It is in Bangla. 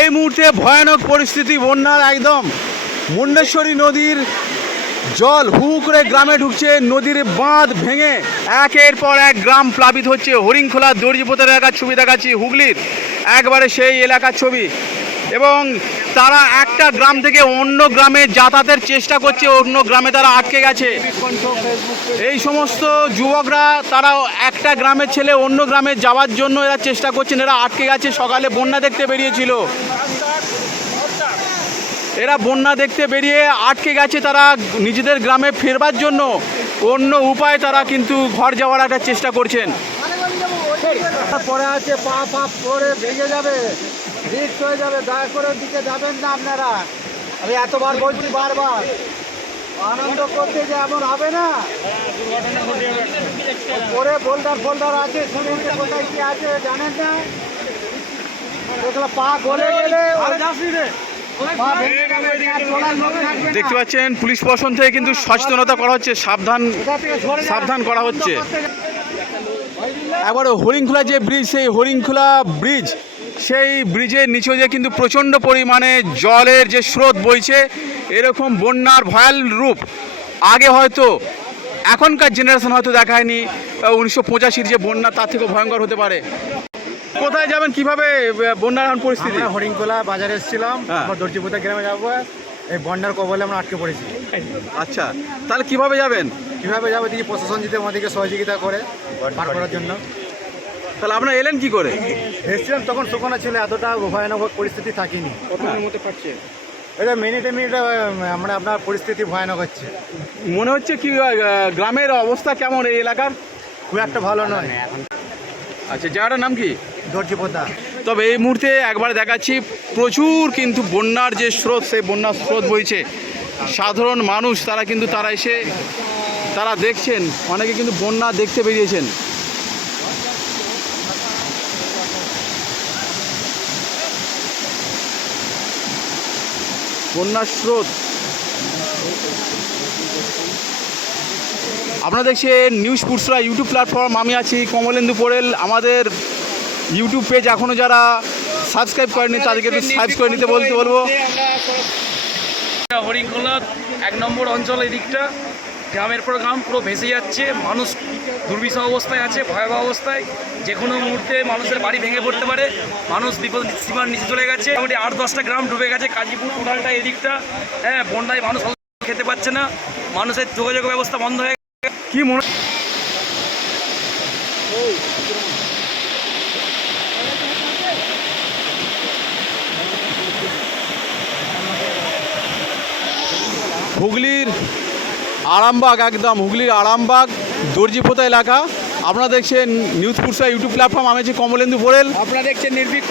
এই মুহূর্তে ভয়ানক পরিস্থিতি, বন্যার একদম। মুন্ডেশ্বরী নদীর জল হু করে গ্রামে ঢুকছে, নদীর বাঁধ ভেঙে একের পর এক গ্রাম প্লাবিত হচ্ছে। হরিংখোলা দর্জিপোতার এলাকার ছবি দেখাচ্ছি হুগলির। একবারে সেই এলাকার ছবি। এবং তারা একটা গ্রাম থেকে অন্য গ্রামে যাতায়াতের চেষ্টা করছে, অন্য গ্রামে তারা আটকে গেছে। এই সমস্ত যুবকরা, তারা একটা গ্রামের ছেলে অন্য গ্রামে যাওয়ার জন্য এরা চেষ্টা করছেন, এরা আটকে গেছে। সকালে বন্যা দেখতে বেরিয়েছিল। এরা বন্যা দেখতে বেরিয়ে আটকে গেছে তারা নিজেদের গ্রামে ফেরবার জন্য। অন্য উপায় তারা কিন্তু ঘর যাওয়ার একটা চেষ্টা করছেন। পরে আছে, পা পা পরে ভেঙে যাবে। রিক্স হয়ে যাবে দয়া করে দিকে যাবেন না আপনারা আমি এতবার বলছি বারবার আনন্দ করতে যে এমন হবে না পরে বোল্ডার ফোল্ডার আছে শুনুন কোথায় কি আছে জানেন না পা গলে গেলে। দেখতে পাচ্ছেন পুলিশ প্রশাসন থেকে কিন্তু সচেতনতা করা হচ্ছে সাবধান। সাবধান করা হচ্ছে। একবার হরিংখোলা যে ব্রিজ সেই হরিংখোলা ব্রিজ সেই ব্রিজের নিচে দিয়ে কিন্তু প্রচণ্ড পরিমাণে জলের যে স্রোত বইছে এরকম বন্যার ভয়াল রূপ। আগে হয়তো এখনকার জেনারেশন হয়তো দেখায়নি উনিশশো পঁচাশির যে বন্যা তার থেকেও ভয়ঙ্কর হতে পারে। কোথায় যাবেন? কীভাবে বন্যার এখন পরিস্থিতি? হরিংকোলা বাজারে এসেছিলাম হ্যাঁ। দর্জিপুতা গ্রামে যাব এই বন্যার কবলে আমরা আটকে পড়েছি। আচ্ছা তাহলে কীভাবে যাবেন? কীভাবে যাব? দেখি প্রশাসন যদি আমাদেরকে সহযোগিতা করে পার করার জন্য। তাহলে আপনারা এলেন কি করে? এসেছিলাম তখন শুকনো ছিল এতটা ভয়ানক পরিস্থিতি থাকিনি। কতদিনের মধ্যে পাচ্ছে এটা মিনিটে মিনিটে মানে আপনার পরিস্থিতি ভয়ানক হচ্ছে। মনে হচ্ছে কি গ্রামের অবস্থা কেমন এই এলাকার? খুব একটা ভালো নয়। আচ্ছা জায়গাটার নাম কি? দর্জিপোতা তবে এই মুহূর্তে একবার দেখাচ্ছি প্রচুর কিন্তু বন্যার যে স্রোত সেই বন্যার স্রোত বইছে। সাধারণ মানুষ তারা কিন্তু তারা এসে তারা দেখছেন অনেকে কিন্তু বন্যা দেখতে বেরিয়েছেন। বন্যার স্রোত। আপনারা দেখছেন নিউজ পুরসরা ইউটিউব প্ল্যাটফর্ম। আমি আছি কমলেন্দু পোরেল। আমাদের ইউটিউব পেজ এখনও যারা সাবস্ক্রাইব করেনি তাদেরকে একটু সাবস্ক্রাইব করে নিতে বলতে বলব। হরিংখোলা এক নম্বর অঞ্চল এই দিকটা। গ্রামের পর গ্রাম পুরো ভেসে যাচ্ছে, মানুষ দুর্বিষহ অবস্থায় আছে, ভয়াবহ অবস্থায়। যে কোনো মুহূর্তে মানুষের বাড়ি ভেঙে পড়তে পারে, মানুষ বিপদ সীমার নিচে চলে গেছে। মোটামুটি আট, দশটা গ্রাম ডুবে গেছে, কাজীপুর টোটালটা এদিকটা। হ্যাঁ বন্যায় মানুষ খেতে পাচ্ছে না, মানুষের যোগাযোগ ব্যবস্থা বন্ধ হয়ে কি মনে হুগলির আরামবাগ, একদম হুগলির আরামবাগ, দর্জিপোতা এলাকা। আপনারা দেখছেন নিউজ পুরসা ইউটিউব প্ল্যাটফর্ম, আমি আছি কমলেন্দু বোরেল আপনারা দেখছেন নির্বিক